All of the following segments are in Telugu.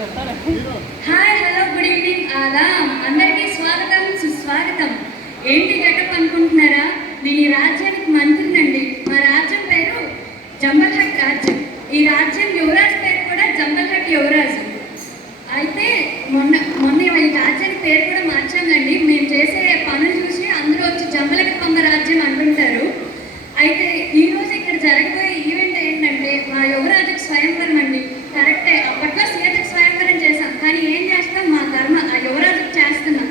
Hi hello good evening Adam అందరికీ స్వాగతం సుస్వాగతం. ఏంటి గెటప్ అనుకుంటున్నారా? నేను ఈ రాజ్యానికి మంత్రినండి. మా రాజ్యం పేరు జంబల్హట్ రాజ్యం. ఈ రాజ్యం యువరాజు పేరు కూడా జంబల్హట్ యువరాజు. అయితే మొన్న ఈ రాజ్యానికి పేరు కూడా మార్చామండి. మేము చేసే పనులు చూసి అందరూ వచ్చి జంబలకపమ్మ రాజ్యం అంటుంటారు. అయితే ఈరోజు ఇక్కడ జరగబోయే ఈవెంట్ ఏంటంటే మా యువరాజుకి స్వయంవరం అండి. కరెక్టే, అప్పట్లో సీతకు స్వయంవరం చేశాం, కానీ ఏం చేస్తాం, మా కర్మ ఆ యువరాజుకి చేస్తున్నాం.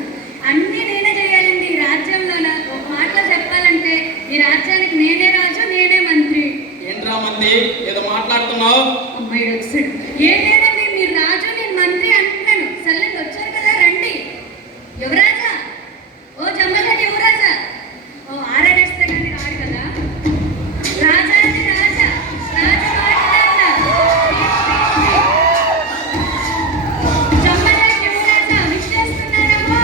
అన్నీ నేనే చేయాలండి ఈ రాజ్యంలోన. ఒక మాటలో చెప్పాలంటే ఈ రాజ్యానికి నేనే రాజు, నేనే మంత్రి. ఏంట్రా మంత్రి ఏదో మాట్లాడుతున్నావు? అమ్మాయి వచ్చాడు. ఏం లేదండి, మీరు రాజు నేను మంత్రి అంటున్నాను. సర్లే వచ్చారు కదా, రండి. యువరాజా, ఓ జంబలహట్ యువరాజా, ఓ ఆరాడేస్తే కానీ రాడు కదా. రాజా అని రాజా, రాజా మాట్లాడన్నా. జంబలహట్ యువరాజా విచ్చేస్తున్నారమ్మో.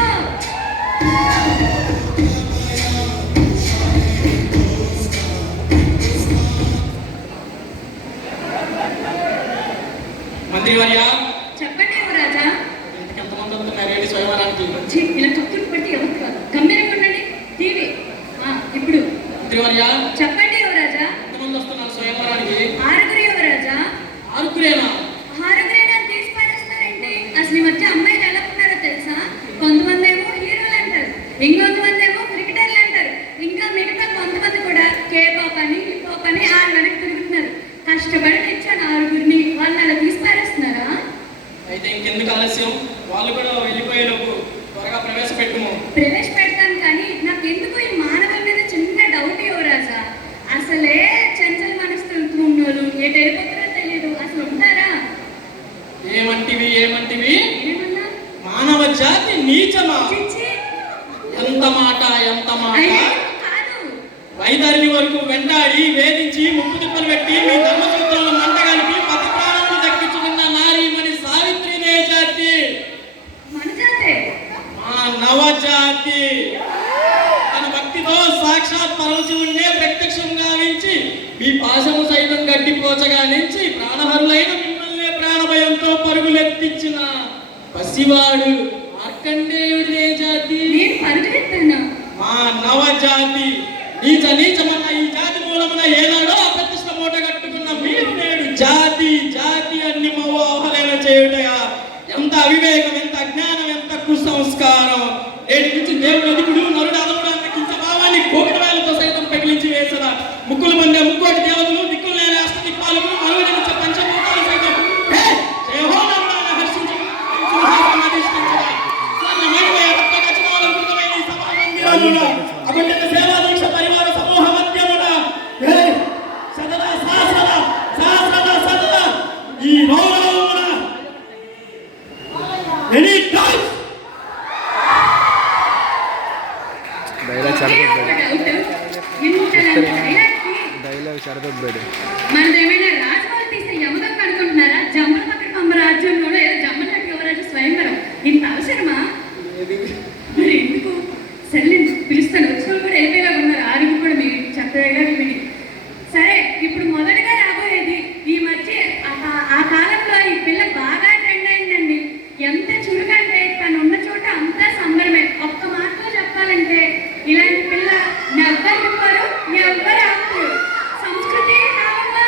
మంత్రివర్య చెప్పండి యువరాజా. ఎంతమంది వస్తున్నారు స్వయంవరానికి? ఇలా చుట్టూ పట్టి ఎవరు కాదు, గంభీరంగా టీవీ. ఇప్పుడు మంత్రివర్య చెప్పండి యువరాజా. ఎంతమంది వస్తున్నారు స్వయంవరానికి? 6 యువరాజా. 6 6 తీసి పడేస్తారండి. అసలు ఈ మధ్య అమ్మాయిలు ఎలా ఉన్నారో తెలుసా? కొంతమంది ఏమో హీరోలు అంటారు, ఇంకొంతమంది ఏమో క్రికెటర్లు అంటారు, ఇంకా మిగతా కొంతమంది కూడా కే పాప్ అని హిప్ హాప్ అని వెనక్కి తిరుగుతున్నారు. కష్టపడి తెచ్చాను 6 వాళ్ళని అలా తీసి పారేస్తున్నారా? అయితే ఇంకెందుకు ఆలస్యం, వాళ్ళు కూడా వెళ్ళిపోయేలోపు త్వరగా ప్రవేశపెడతాను. కానీ నాకు ఎందుకు ఈ మానవుల మీద చిన్న డౌట్ యువరాజా. అసలే చంచల మనసుతో ఉన్నోళ్ళు ఎటు వెళ్ళిపోతారో తెలియదు. అసలు ఉంటారా? ఏమంటివి ఏమన్నా? మానవ జాతి నీచమా? ఎంత మాట కాదు. వైదరిని వరకు వెంటాడి వేధించి ముప్పు తిప్పలు పెట్టి మీ ధర్మసూత్రంలో మంట కలిపి పతి ప్రాణములు దక్కించుకున్న నారీమణి సావిత్రినే జాతి. మన జాతే? నవజాతి. తన భక్తితో సాక్షాత్ పరమశివుణ్ణే ప్రత్యక్షం గావించి మీ పాశము సైతం గడ్డిపోచగా నుంచి ప్రాణహరులైన మిమ్మల్ని ప్రాణభయంతో పరుగులెత్తించిన పసివాడు మార్కండేయుడినే జాతి. నేను పరుగులెత్తాను. మా నవజాతి. నీచమన్న ఈ జాతి మూలమున ఏనాడో అప్రతిష్ట మూట కట్టుకున్న మీరు నేడు జాతి అన్ని అవహేళన చేయుటగా. ఎంత అవివేకం, ఎంత అజ్ఞానం, ఎంత కుసంస్కారం. నేటి నుంచి దేవుడు అధికుడు నరుడు అదముడు అన్న కించ భావాన్ని కోకిట వేలతో సైతం పెగిలించి వేసిన ముక్కులు పొందే ముక్కోటి దేవతలు, దిక్కులు లేని అష్టదిక్పాలకు మనుగడించే పంచభూతాలు సైతం హర్షించి అభివృద్ధ సేవా దీక్ష పరివార సమూహ మధ్యమున సదదా సహస్రద ఈ నౌరవమున ఎనీ టైమ్ మనదేమైనా రాజమౌళి తీస్తే యమదొక్క అనుకుంటున్నారా? జంబలకపమ్మ రాజ్యంలో ఏదో జంబలహట్ యువరాజు స్వయంవరం ఇంత అవసరమా? మరి ఎందుకు? సరే పిలుస్తాను. వచ్చిన కూడా వెళ్ళిపోయేలా ఉన్నారు. 6 కూడా మీరు చక్కగా విని. సరే, ఇప్పుడు మొదటగా రాబోయేది ఈ మధ్య ఆ కాలంలో ఈ పిల్ల బాగా ట్రెండ్ అయిందండి. ఎంత చురుకంటే తను ఉన్న చోట అంతా సంబరమే. ఒక్క మాటలో చెప్పాలంటే ఇలాంటి పిల్ల ఎవ్వరికి పోరు, ఎవ్వరు ఆపుతారు. సంస్కృతి కావాలా?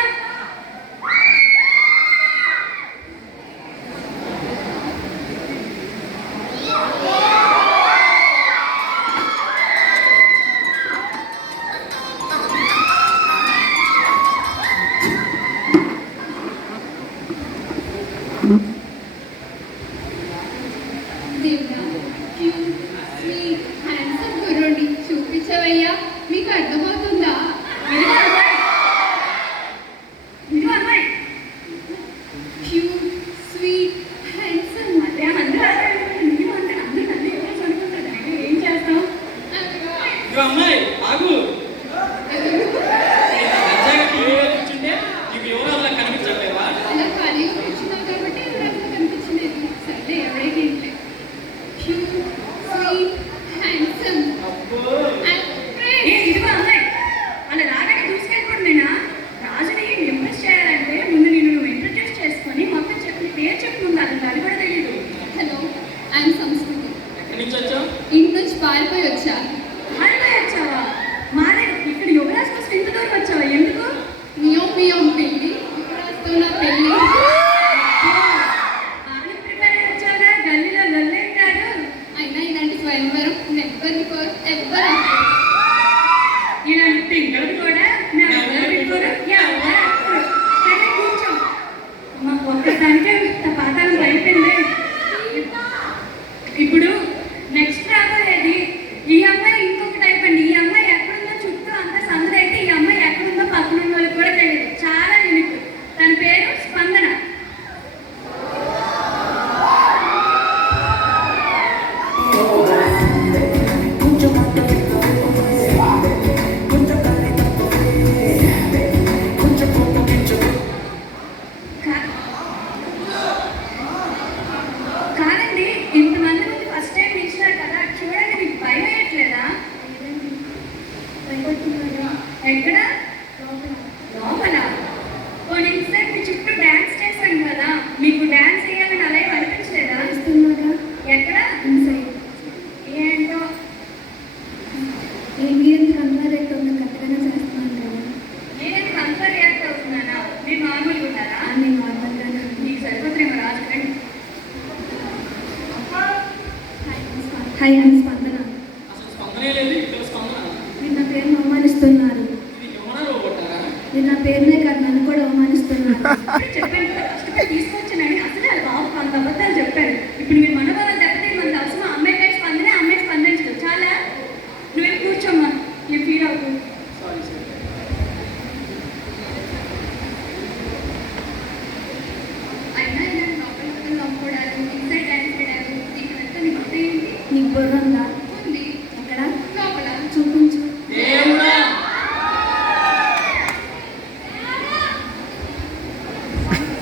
పోనీ సార్ మీ చుట్టూ డాన్స్ చేశాను కదా, మీకు డాన్స్ వేయాలని అలా ఏం అనిపించలేదా? చేస్తున్నారా? ఎక్కడ? ఇన్సైడ్. ఏంటో మీరు కంగారు ఎక్కువ కరెక్ట్గానే చేస్తున్నాను కదా. నేను కన్ఫర్ రియాక్ట్ అవుతున్నానా? మీరు నార్మల్గా ఉన్నారా? నేను నార్మల్గానే మీకు సరిపోతుందేమో రాజు రండి. హాయ్ అని స్పందన. అసలు స్పందనే లేదు, ఇక్కడ స్పందన. మీరు నా పేరును అవమానిస్తున్నారు. ఇది హిమనలో కొట్టారా? మీరు నా పేరునే కాదు నన్ను కూడా అవమానిస్తున్నారు. చెప్పాను కదా, కష్టపడి తీసుకొచ్చానని. అసలే అది బాబు అంత అబద్ధాలు చెప్పాడు. ఇప్పుడు మీరు మనోభావాలు దెబ్బతీయమంత అవసరం. అమ్మాయి పేరు స్పందనే, అమ్మాయి స్పందించదు. చాలా నువ్వు కూర్చోమ్మా, నేను ఫీల్ అవుతుంది. Sorry sir. అయినా ఇలా లోపల నవ్వుకోవడాలు, ఇన్సైడ్ డాన్స్ చేయడాలు, ఇక్కడంతా నీకు ఏంటి? నీకు బుర్ర ఉందా? ఉంది అక్కడ లోపల. చూపించు. దేవుడా!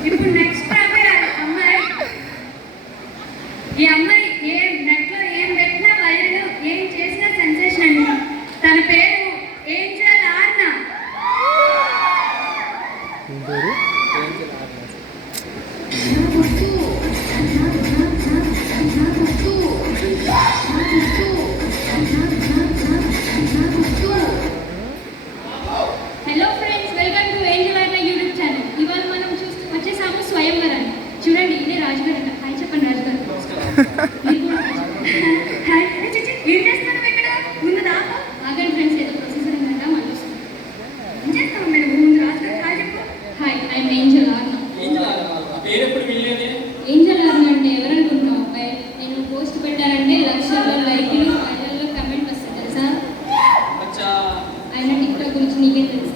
ఇప్పుడు నెక్స్ట్ రాబోయే అమ్మాయి, ఈ అమ్మాయి ఏం నెట్లో ఏం పెట్టినా వైరల్, ఏం చేసినా సెన్సేషన్ అండి. తన పేరు Angel ఆర్నా. Hello friends, welcome to Angel ఆర్నా YouTube channel. ఇవాళ మనం వచ్చేసాము స్వయంవరాన్ని. చూడండి, ఇదే రాజుగారు అంట. హాయ్ చెప్పండి రాజుగారు. మీరు కూడా హాయ్. ఏం చేస్తున్నావు ఇక్కడ? ముందు దాకా ఆగండి ఫ్రెండ్స్, ఏదో ప్రొసెసర్ ఉందంట, మళ్ళీ వస్తుంది. ఏం చేస్తాం మేడం? ముందు రాజుగారు హాయ్ చెప్పు. Hi, I'm Angel ఆర్నా. ఏం చేయాలి? ఆ పేరు ఎప్పుడు వినలేదే? ఏంజల్ ఆర్నా అంటే ఎవరనుకుంటున్నావు అబ్బాయి? నేను పోస్ట్ పెట్టానంటే లక్షల్లో లైక్లు, వేలల్లో కమెంట్ వస్తుంది తెలుసా? అచ్చా. ఆయన టిక్టాక్ గురించి నీకే తెలుసు.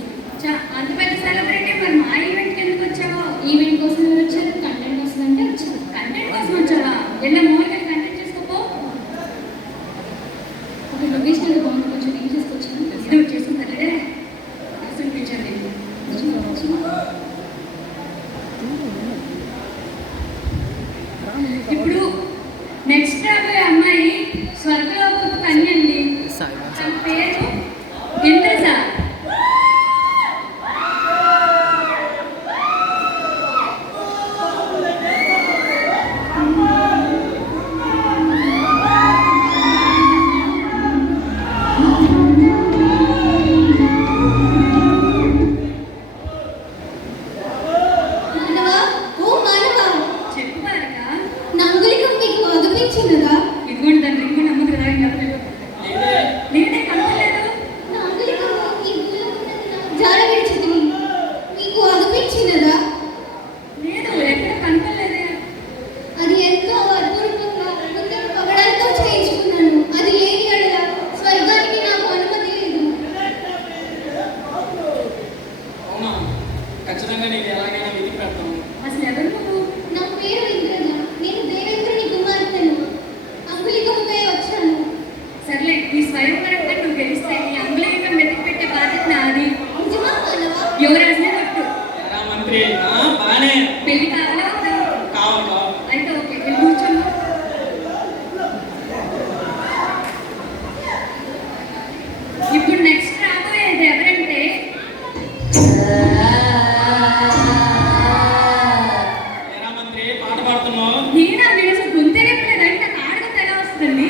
అంత పెద్ద సెలబ్రిటీ, మరి మా ఈవెంట్కి ఎందుకు వచ్చావో? ఈవెంట్ కోసం వచ్చారు, కంటెంట్ వస్తుందంటే వచ్చాను. కంటెంట్ కోసం వచ్చావా? ఎలా మూలగా కంటెంట్ చేసుకోపో. ఒక లొకేషన్ ఏదో బాగుంది, కొంచెం ఏం చేసుకొచ్చాను. ఇది ఒకటి చేసుకుంటారే, చూపించండి. ఇప్పుడు నెక్స్ట్ రాబోయే అమ్మాయి స్వర్గలోకపు కన్య అండి. తన పేరు ఇంద్రజ. మానవా, ఓ మానవా, చెప్పు బాలక. నా అంగుళికం మీకు అదుపించినదా? ఇదిగోండి దాన్ని ఇంకో నమ్మకం రాయి నమ్మలేదు. లేదే. నేనే కనపడలేదు. నా అంగుళికం ఈ భూమిలో ఉన్నది జార విడిచితిని. మీకు అదుపించినదా? లేదు, ఎక్కడ కనపడలేదే. అది ఎంతో అద్భుతంగా ముందర పగడాలతో చేయించుకున్నాను. అది లేని ఎడల స్వర్గానికి నాకు అనుమతి లేదు. అవునా? ఖచ్చితంగా నీకు ఎలాగైనా వెతికి పెడతాను. అసలు ఎవరు నువ్వు? నా పేరు ఇంద్రజ. నేను దేవేంద్రుని కుమార్తెను. అంగుళికముపై వచ్చాను. సర్లే, నీ స్వయంవరంగా నువ్వు గెలిస్తే నీ అంగుళీకం వెతికి పెట్టే బాధ్యత నాది. నిజమా మానవా? యువరాజునే కొట్టు. ఎరా మంత్రి, బానే పెళ్లి కావాలా వద్దా? కావాలి కావాలి. అయితే ఓకే, వెళ్ళి కూర్చోను. ఇప్పుడు నెక్స్ట్ రాబోయేది ఎవరంటే ఎరా మంత్రి, పాట పాడుతున్నావు. నేనా? మీరు అసలు గొంతే రేపలేదంటే నాకు ఆడగొంత ఎలా వస్తుందండి?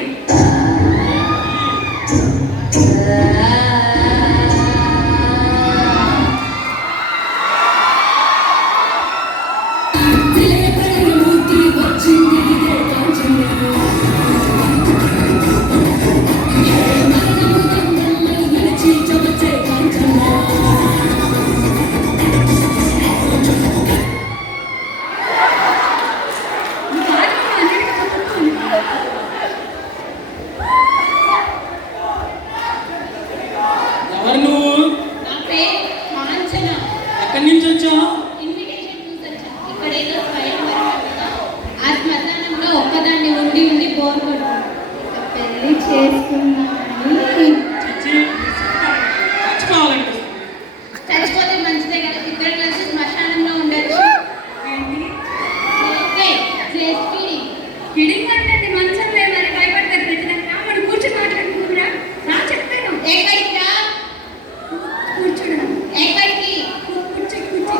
నువ్వు ఆడగొంత అన్నిటికీ చెప్పుకోను. ఎవరు నువ్వు? నా పేరు కాంచన. ఎక్కడి నుంచి వచ్చావు? ఇన్విటేషన్ చూసొచ్చా. ఇక్కడ ఏదో స్వయంవరం కదా, ఆ శ్మశానంలో ఒక్కదాన్ని ఉండి ఉండి బోర్ కొట్టు. పెళ్లి చేసుకున్నానని చిచ్చి, చచ్చిపోవాలనిపిస్తుంది. చచ్చిపోతే మంచిదే కదా, ఇద్దరు కలిసి శ్మశానంలో ఉండొచ్చు. ఏంటి? Okay, just kidding. కిడింగ్ అంటే నీ మనసులో మరి భయపడతారు ప్రతిదాన్ని. రాముడు కూర్చొని మాట్లాడుకుంటున్నా. రా చెప్తాను. ఎక్కడికి రా? కూర్చోడా? ఎక్కడికి? కూర్చో కూర్చో.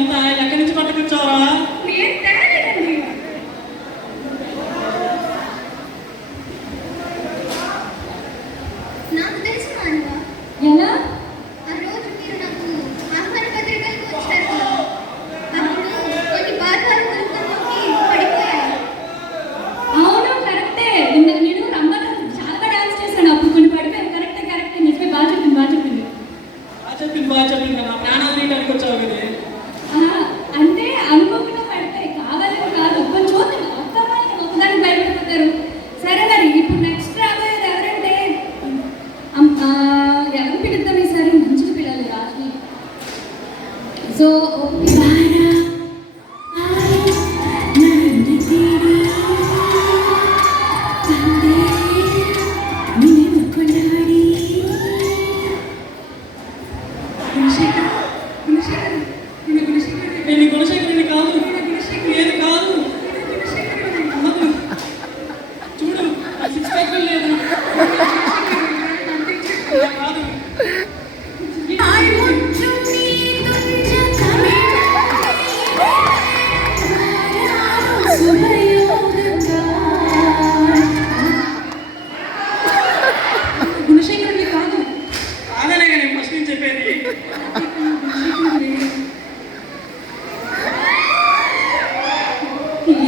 ఇదంతా ఎక్కడి నుంచి పట్టుకొచ్చావరా? నేను తేలేదండి. నాకు తెలుసు మానవ. ఎలా? ఆ రోజు మీరు నాకు ఆహ్వాన పత్రికలకు వచ్చారు కదా. అప్పుడు కొన్ని బాధాలు కొనుక్కోకి పడిపోయాయి. అవును, కరెక్టే. నేను రమ్మతో చాలా డాన్స్ చేశాను. అప్పుడు కొన్ని పడిపోయాను. కరెక్టే నిజమే. బాగా చెప్పింది. బాగా చెప్పింది నా ప్రాణాలు తీయడానికి వచ్చావు ఇది. అంటే అనుకోకుండా పడతాయి, కావాలని కాదు. కొంచెం చూద్దాం, ఒక్కదానికి భయపడిపోతారు. సరే మరి ఇప్పుడు నెక్స్ట్ రాబోయేది ఎవరంటే ఎవరు పిలుద్దాం ఈసారి? మంచిగా పిల్లలు రాజు. సో నేను గుణశేఖరుని కాదు. లేదు కాదు. కాదు. చూడు, సిక్స్ ప్యాక్ లేదు. కాదు. గుణశేఖరుని కాదు. కాదనే నేను ఫస్ట్ నుంచి చెప్పేది.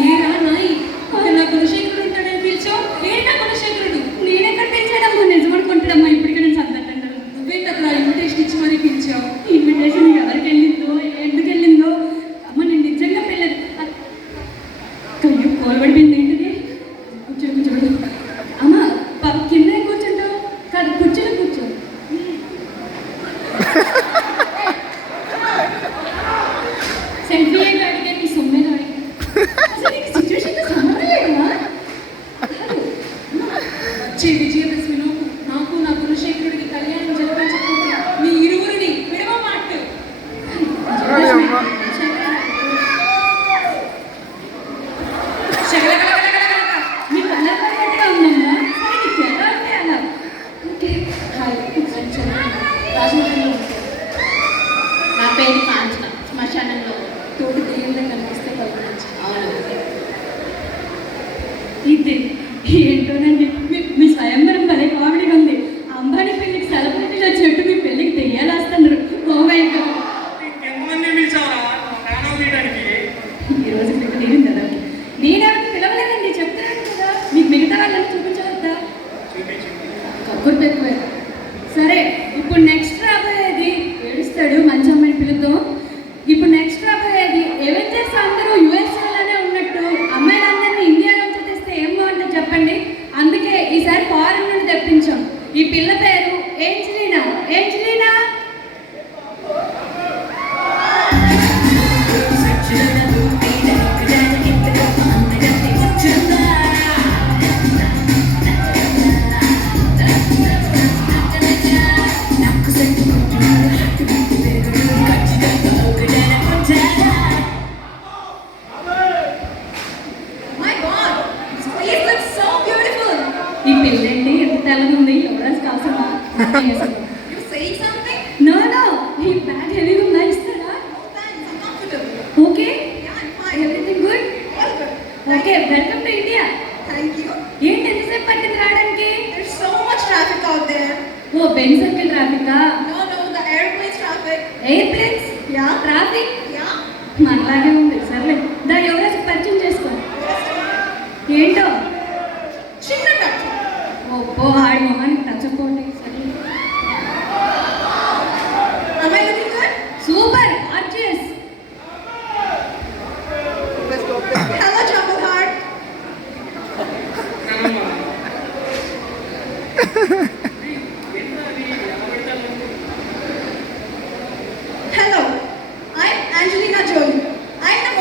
ఏరా నాయ్, నా గుణశేఖరుడు ఉంటాడని పిలిచావు. ఏంటా గుణశేఖరుడు? నేనెక్కడ పిలిచాడమ్మా? నిజం అనుకుంటాడమ్మా. ఇప్పటికే నేను సందర్భంగా నువ్వేంటి అక్కడ ఇన్విటేషన్ ఇచ్చి మరీ పిలిచావు? ఇన్విటేషన్ ఎవరికి వెళ్ళిందో, ఎందుకు వెళ్ళిందో అమ్మ. నేను నిజంగా పిల్లలు కయ్యో కోల్పడిపోయింది. ఏంటిది? కూర్చోడు అమ్మ. కింద కూర్చుంటావు కాదు, కూర్చో. సెల్ఫీ ఏంటి అడిగా? నీ సొమ్మేదో అడిగా. అసలు నీకు సిచ్యువేషన్తో సంబంధం లేదమ్మా. వచ్చే విజయదశమి లోపు నాకు నా గుణశేఖరుడికి కళ్యాణం జరిపించకపోతే మీ ఇరువురిని విడవమాట. మీకు అలా పడినట్టుగా ఉందమ్మా. సరే, నీకు ఎలా అంటే అలా. Okay, hi. రాజమండ్రిలో నా పేరు కాంచన. శ్మశానంలో తోటి దేవుళ్ళ కనిపిస్తే పలుకుతుంది. అవును. ఇది ఏంటోనండి, మీ స్వయంవరం భలే కామెడీగా ఉంది. అంబానీ పెళ్ళికి సెలబ్రిటీలు వచ్చినట్టు మీ పెళ్ళికి దెయ్యాలు వస్తున్నారు. Oh my god. ఎంతమంది పిలిచావరా ప్రాణాలు తీయడానికి? ఈరోజు మీకు తీరింది కదా. నేనెవరికి పిలవలేదండి, చెప్తున్నాను కదా. మీకు మిగతా వాళ్ళని చూపించవద్దా? కక్కురు ఎక్కువే. సరే, ఇప్పుడు నెక్స్ట్ రాబోయేది ఏడుస్తాడు. మంచి అమ్మాయిని పిలుద్దాం. ఇప్పుడు నెక్స్ట్ రాబోయేది ఎవెంజర్స్ అందరూ యుఎస్ఏలోనే ఉన్నట్టు అమ్మాయిలందరినీ ఇండియాలోంచి తెస్తే ఏం బాగుంటుంది చెప్పండి. అందుకే ఈసారి ఫారెన్ నుండి తెప్పించాం. ఈ పిల్ల పేరు Angelina. My God, this place looks so beautiful. ఈ పిల్లండి ఎంత తెల్లగుంది. ఎవరైనా కాల్సమా? You saying something? నో, ఈ బ్యాగ్ హెవీగా ఉందా? ఇస్తారా? No thanks, I'm comfortable. Okay, Yeah, I'm fine. Everything good. All good. Okay, welcome to India. Thank you. ఏంటి ఎంతసేపు పట్టింది రావడానికి? There's so much traffic out there. Oh Benz Circle ట్రాఫికా? No, the airplane's traffic. Airplanes Yeah. Traffic Yeah. మనలాగే ఉంది. సర్లే, దా యువరాజ్ పరిచయం చేసుకో. ఏంటో చిన్న touch. ఓ ఆడి మొహానికి తచ్చపోండి. సరే, Am I looking good? Super gorgeous. Hello, Jungle Heart. Hello, I'm Angelina Jolie. I'm the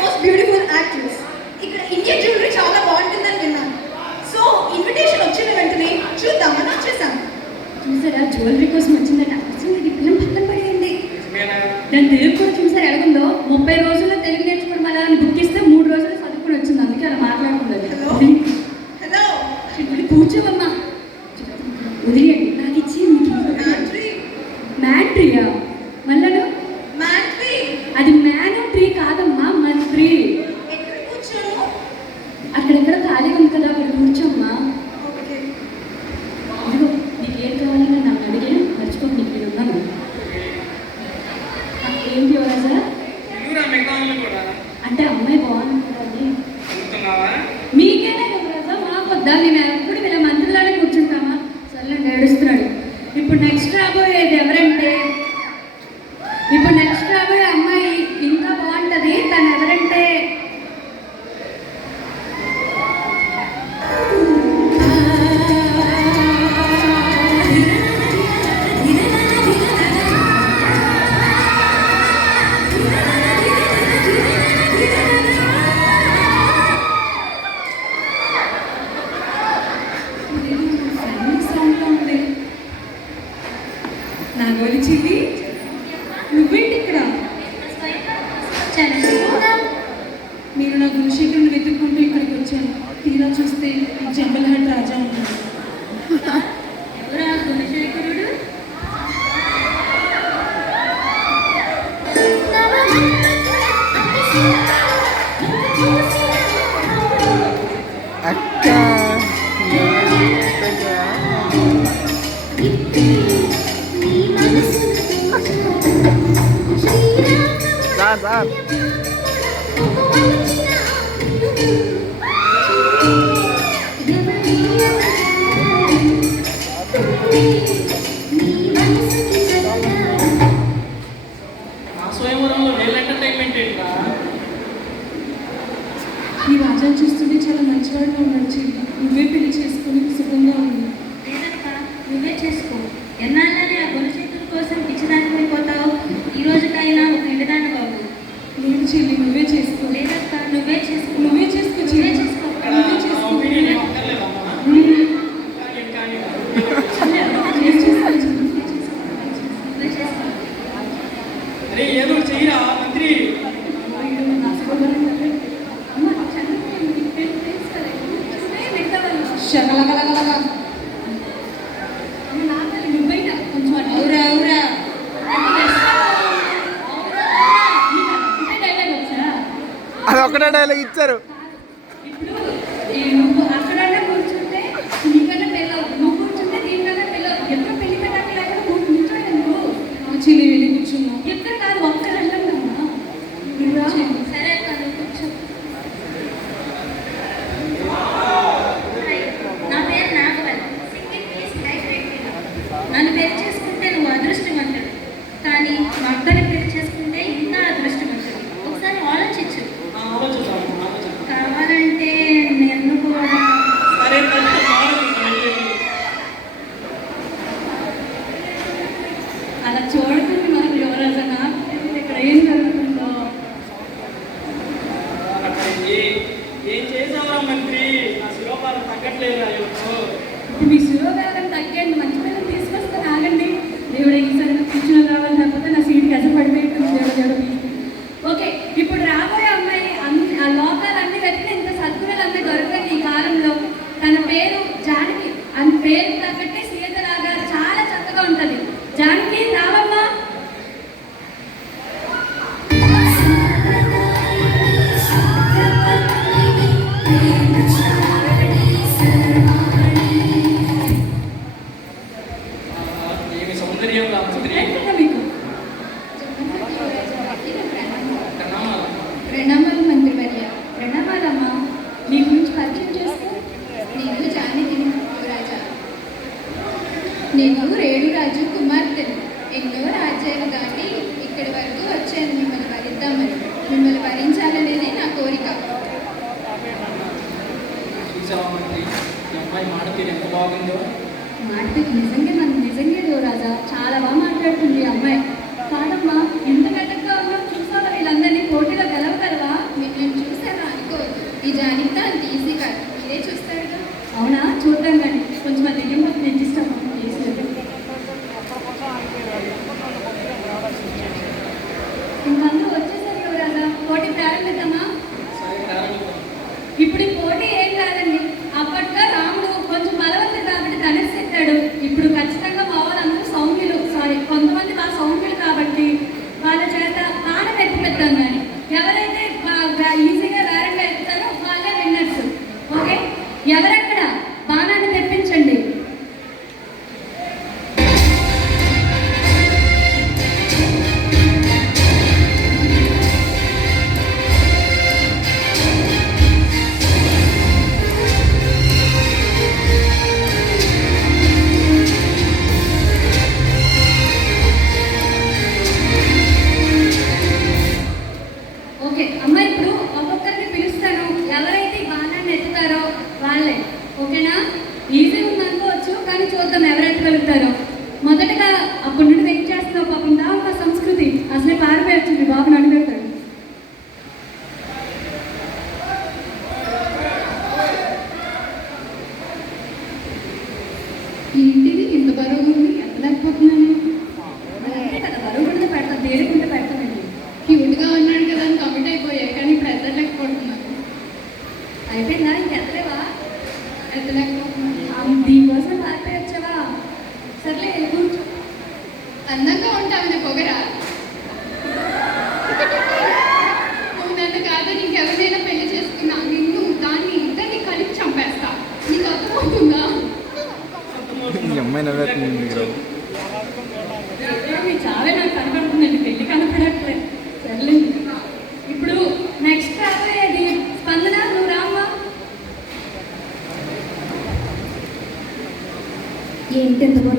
మీరు నా గురుశేఖరుని వెతుక్కుంటూ ఇక్కడికి వచ్చాను. తీరా చూస్తే ఈ జంబలహట్ రాజా ఉన్నాడు. ఎవరా గుణశేఖరుడు? అక్క సార్ ఆ స్వయంవరంలో వీళ్ళ ఎంటర్టైన్మెంట్ ఏంట్రా? ఈ రాజా చూస్తుంటే చాలా మంచివాడిగా ఉన్నాడు. చెల్లి నువ్వే పెళ్లి చేసుకుని సుఖంగా ఉంది. లేదక్క, నువ్వే చేసుకో. ఎన్నాళ్ళని ఆ గుణశేఖరు కోసం పిచ్చిదానికి అయిపోతావు. ఈ రోజుకైనా ఒక ఇంటిదాన్ని బాబు. లేదు చెల్లి నువ్వే చేసుకో. లేదక్క, నువ్వే చేసుకో. నువ్వే చేసుకో నువ్వే చెల్లి. చేసుకో. నువ్వే చేసుకో. ఒపీనియన్ ఏం అక్కర్లేదమ్మా. కానీ నువ్వే చేసుకో చెల్లి. నువ్వే చేసుకో. అరే ఏదో ఒకటి చెయ్యరా మంత్రి. వీడు నా సోదరుడు. అమ్మ, చదువుకోండి. ఫ్రెండ్స్ కదా, చూస్తే వింటావని. శకలకలకలక. అమ్మ, నాన్నలు నువ్వైనా కొంచెం అటు. అవురా అవురా డైలాగ్ వచ్చా? అది ఒకటే డైలాగ్ ఇచ్చారు. ఇప్పుడు నువ్వు అక్కడన్నా కూర్చుంటే నీకన్నా పెళ్ళవు, నువ్వు కూర్చుంటే దీనికన్నా పెళ్ళవు. ఎప్పుడు పెళ్లి పెట్టాలి లేకుండా నువ్వు కూర్చోండి. నువ్వు చెల్లి వెళ్ళి కూర్చున్నావు. ఎక్కడ కాదు, ఒక్కరు వెళ్ళండమ్మా. సరే అక్క, నువ్వు కూర్చో. హాయ్, నా పేరు Nagaval. Single piece life rating. నన్ను పెళ్లి చేసుకుంటే నువ్వు అదృష్టవంతుడు, కానీ మా అక్కని పెళ్లి చేసుకుంటే ఇంకా అదృష్టవంతుడు. ఒకసారి ఆలోచించు. ఆలోచిద్దాం. కావాలంటే నేను కూడా సరే కొంచెం ఆలోచించండి. అలా చూడకుండా మనకు యువరాజా నాకు ఇక్కడ ఏం జరుగుతుందో. అక్కడ ఏం చేసావా మంత్రి? నా శిరోపాలం తగ్గట్లేదా ఇప్పుడు? ఇప్పుడు మీ శిరోగారం తగ్గండి, మంచి పిల్లలు తీసుకొస్తాను. ఆగండి. దేవుడు ఈసారి కూర్చుని రావాలి, లేకపోతే నా సీట్కి అసలు పడిపోయింటుంది. దేవుడు ఓకే. ఇప్పుడు రాబోయే అమ్మాయి ఆ లోకాలన్నీ వెతికిన ఇంత సద్గుణాలన్నీ దొరకని ఈ కాలంలో తన పేరు జానకి. అని పేరు తగ్గట్టే సీతలాగా చాలా చక్కగా ఉంటుంది. జానకి రావమ్మా. ఏమి సౌందర్యం రా మంత్రి. ఎట్లుందా మీకు? ప్రణామాలు. ప్రణామాలు మంత్రివర్య. ప్రణామాలమ్మా. మీ గురించి పరిచయం చేసుకో. నేను జానకి యువరాజా. నేను రేణురాజు కుమార్తెను. ఎన్నో రాజ్యాలు దాటి ఇక్కడి వరకు వచ్చాను మిమ్మల్ని వరిద్దామని. మిమ్మల్ని వరించాలనేదే నా కోరిక. చూసావా మంత్రి, ఈ అమ్మాయి మాట తీరు ఎంత బాగుందో. మాటకి నిజంగా యువరాజా చాలా బాగా మాట్లాడుతుంది ఈ అమ్మాయి. కాదమ్మా, ఇంత గడ్డగా ఉన్నా చూసావా వీళ్ళందరినీ పోటీలో గెలవగలవా? మీరు నన్ను చూసారా అనుకోవద్దు. ఈ జానకితో అంత ఈజీ కాదు. మీరే చూస్తారుగా. అవునా, చూద్దాం కానీ కొంచెం అది దిగిన నేను ఇస్తాను. ఇంకా అందరూ వచ్చేసరి యువరాజా, పోటీ ప్రారంభిద్దామా? సరే ప్రారంభిద్దాం. ఇప్పుడు ఈ పోటీ ఏం కాదండి. అప్పట్లో రాముడు కొంచెం బలవంతుడు కాబట్టి ధనుస్సు ఎత్తాడు. ఇప్పుడు ఖచ్చితంగా మా వాళ్ళందరూ సౌమ్యులు, కొంతమంది బాగా సౌమ్యులు కాబట్టి వాళ్ళ చేత బాణం ఎత్తిపెట్టాం. కానీ ఎవరైతే ఈజీగా వేరంగా ఎత్తారో వాళ్ళే విన్నర్స్. ఓకే, ఎవరక్కడ బాణాన్ని తెప్పించండి. ఓకే అమ్మ, ఇప్పుడు ఒక్కొక్కరిని పిలుస్తాను. ఎవరైతే ఈ బాణాన్ని ఎత్తుతారో వాళ్ళే. ఓకేనా? ఈజీ ఉందనుకోవచ్చు, కానీ చూద్దాం ఎవరైతే వెళ్తారో. మొదటగా అప్పటి నుండి వెయిట్ చేస్తున్నావు పాపం. మా సంస్కృతి అసలే పారిపోయొచ్చింది. బాబు నడిపెడతాడు. ఏంటిది ఇంత బరువు ఉంది? ఎత్తలేకపోతున్నాను. అంతే కదా, బరువు ఉంటే పెడతాం, తేలికుంటే పెడతామండి. క్యూట్గా ఉన్నాడు కదా అని కమిట్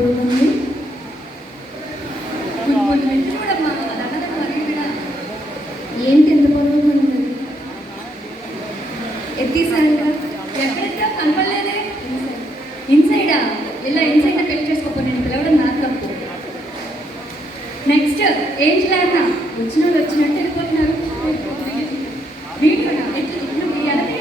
పొరుగుతుంది. కొన్ని వెంట చూడమ్మా అదన్నది మరి కూడా ఏంటి ఎంత పొరుగుగా ఉన్నది? ఎత్తిసారిగా ఎక్కడెక్కడ కనపడలేదే. ఇన్సైడా ఇలా ఇన్సైడ్ పెళ్లి చేసుకోపో, నేను పిలవడం నాకు తప్పు. నెక్స్ట్ ఏం చేయాలన్నా వచ్చిన వాళ్ళు వచ్చినట్టు వెళ్ళిపోతున్నారు. వీడియోనా అలాగే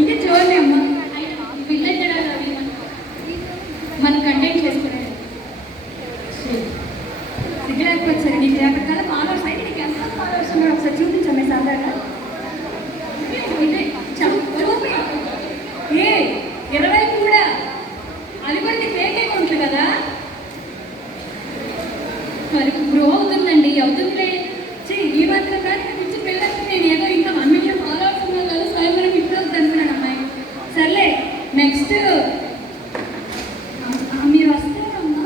ఇదే చూడండి అమ్మ, పిల్లలు మనం కంటెంట్ చేసుకునే సిగ్గులేకపోతే సరే. నీకు రేపటికల్లా ఫాలోవర్స్ అయితే నీకు ఎంత ఫాలోవర్స్ ఉన్నాడు ఒకసారి చూపించమ్మే సాధారణ. ఇదే చూపి 20 కూడా, అది కూడా నీకు ఫేక్ అకౌంట్లు కదా. మరి గ్రో అవుతుందండి, అవుతుందిలే. ఈ మాత్రం కానీ పిచ్చి పిల్లలకి నేను ఏదో ఇంకా 1 million ఫాలోవర్స్ ఉన్నా కదా స్వయంవరం ఇప్పుడు అవుతుంది అనుకున్నాను అమ్మాయి. సర్లే నెక్స్ట్ మీరు వస్తారమ్మా.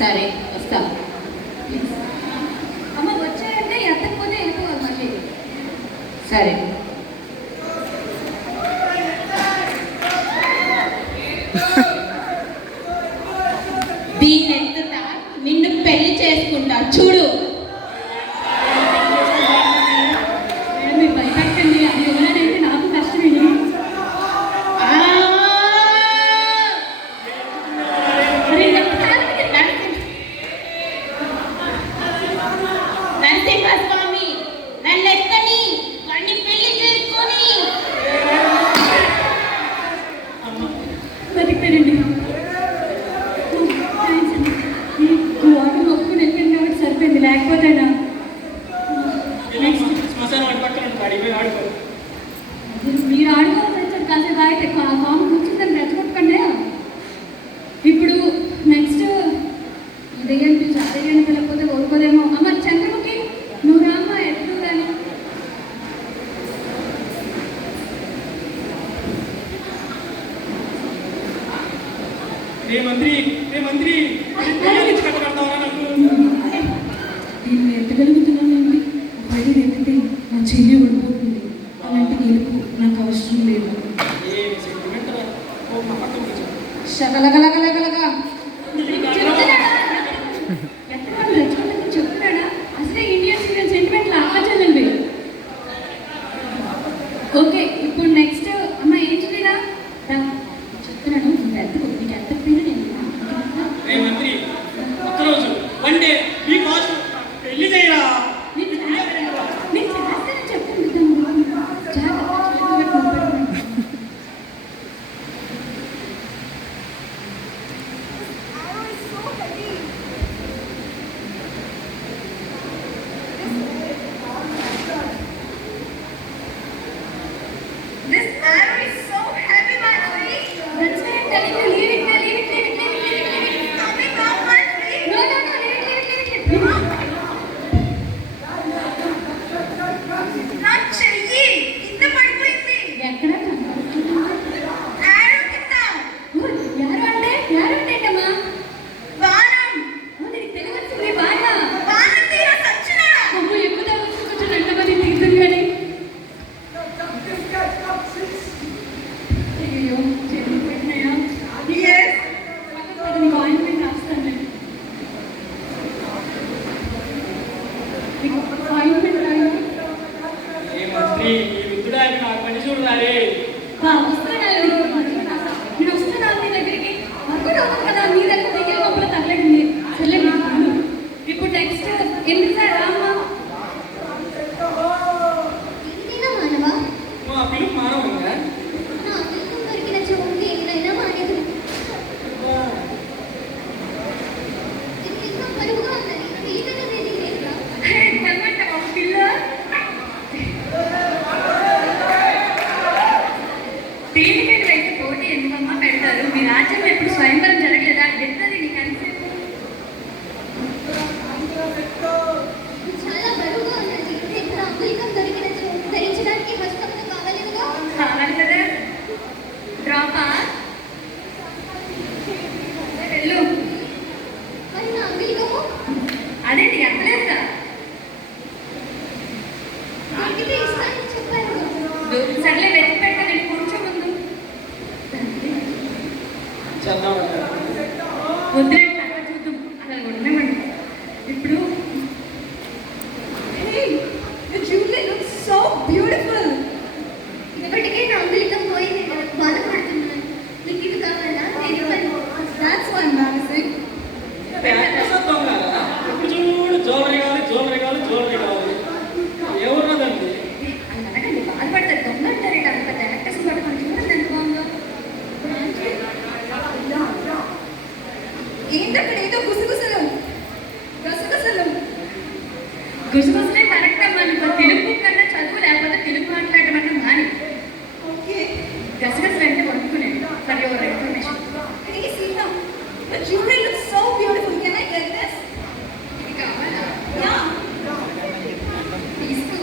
సరే వస్తా. అమ్మ వచ్చారంటే ఎత్తకపోతే వెళ్ళిపోవాలి మళ్ళీ. సరే దీన్ని ఎత్తుతా, నిన్ను పెళ్లి చేసుకుంటా చూడు. మీరు భయపెట్టండి, అది ఎవరైనా నాకు కష్టమేని. ఆ! అరే చెప్తాను. నరసింహస్వామి నన్ను ఎక్కని, వాడిని పెళ్లి చేసుకొని. బతికిపోయారండి. వాటర్ ఒప్పుకుని వెళ్ళిపోయింది కాబట్టి సరిపోయింది, లేకపోతేనా శ్మశానం అటు పక్కన ఉంటుంది, అడిగి పోయి ఆడుకో. మీరు ఆడుకోవాల్సి వచ్చారు. కాసేపు అయితే కాము కూర్చుందని రెచ్చగొట్టుకండి. ఇప్పుడు నెక్స్ట్ దెయ్యాన్ని పిలిచి ఆ దెయ్యాన్ని పిలకపోతే ఓడుకోదేమో. అమ్మ చంద్రముఖి నువ్వు రామ్మా, ఎప్పుడు కానీ. రే మంత్రి కట్టగడతావరా నాకు? నేను ఎత్తగలుగుతున్నానండి. పడి ఎత్తితే నా చెల్లి ఓడిపోతుంది. అలాంటి గెలుపు నాకు అవసరం లేదు. ఏమి సెంటిమెంట్ రా. ఓ మా పక్కన కూర్చో. శకలగలగలగలగా చెప్తున్నాడా? ఎక్కడ రెచ్చగొట్టని చెప్తున్నాడా? అసలే ఇండియన్ సివిల్ సెంటిమెంట్లు ఆలోచనలు. ఓకే ఇప్పుడు నెక్స్ట్ అమ్మ ఏం చేయరా చెప్తున్నాను. నీకు ఎత్తకపోయినా నేను రే మంత్రి, ఒక్కరోజు వన్ డే మీ కోసం పెళ్లి చేయరా? నేను చేస్తానని చెప్తున్నాను. గసగసలు అంటే వండుకునేది for your information. Hey, Sita, the jewelry looks so beautiful. Can I get this? ఇది కావాలా? Yeah. తీసుకో.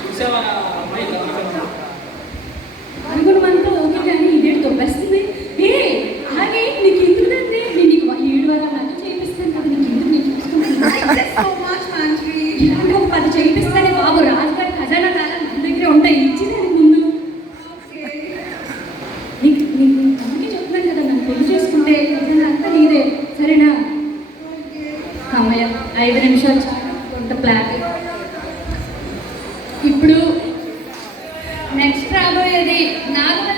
చూసావా అమ్మాయి అనుకున్నమంతా ఓకే కానీ ఇదేంటి తొప్పేస్తుంది. ఏ అలాగే నీకు ఎందుకంటే నేను నీకు 7 వారాలు నన్ను చేపిస్తాను కదా, నీకు ఎందుకు నేను చూసుకుంటాను. Like this so much, Manjri. ఇలాంటి ఒక 10 చేపిస్తానే బాబు, రాజుగారి ఖజానా కాలం మన దగ్గర ఉంటాయి, ఇచ్చేదానికి ముందు. Okay. నీకు అందుకే చెప్తున్నాను కదా, నన్ను పెళ్లి చేసుకుంటే ఖజానా అంతా నీదే, సరేనా? అమ్మయ్య 5 నిమిషాలు చాలు కొంత ప్లాన్. ఇప్పుడు నెక్స్ట్ రాబోయేది నాగమల్లి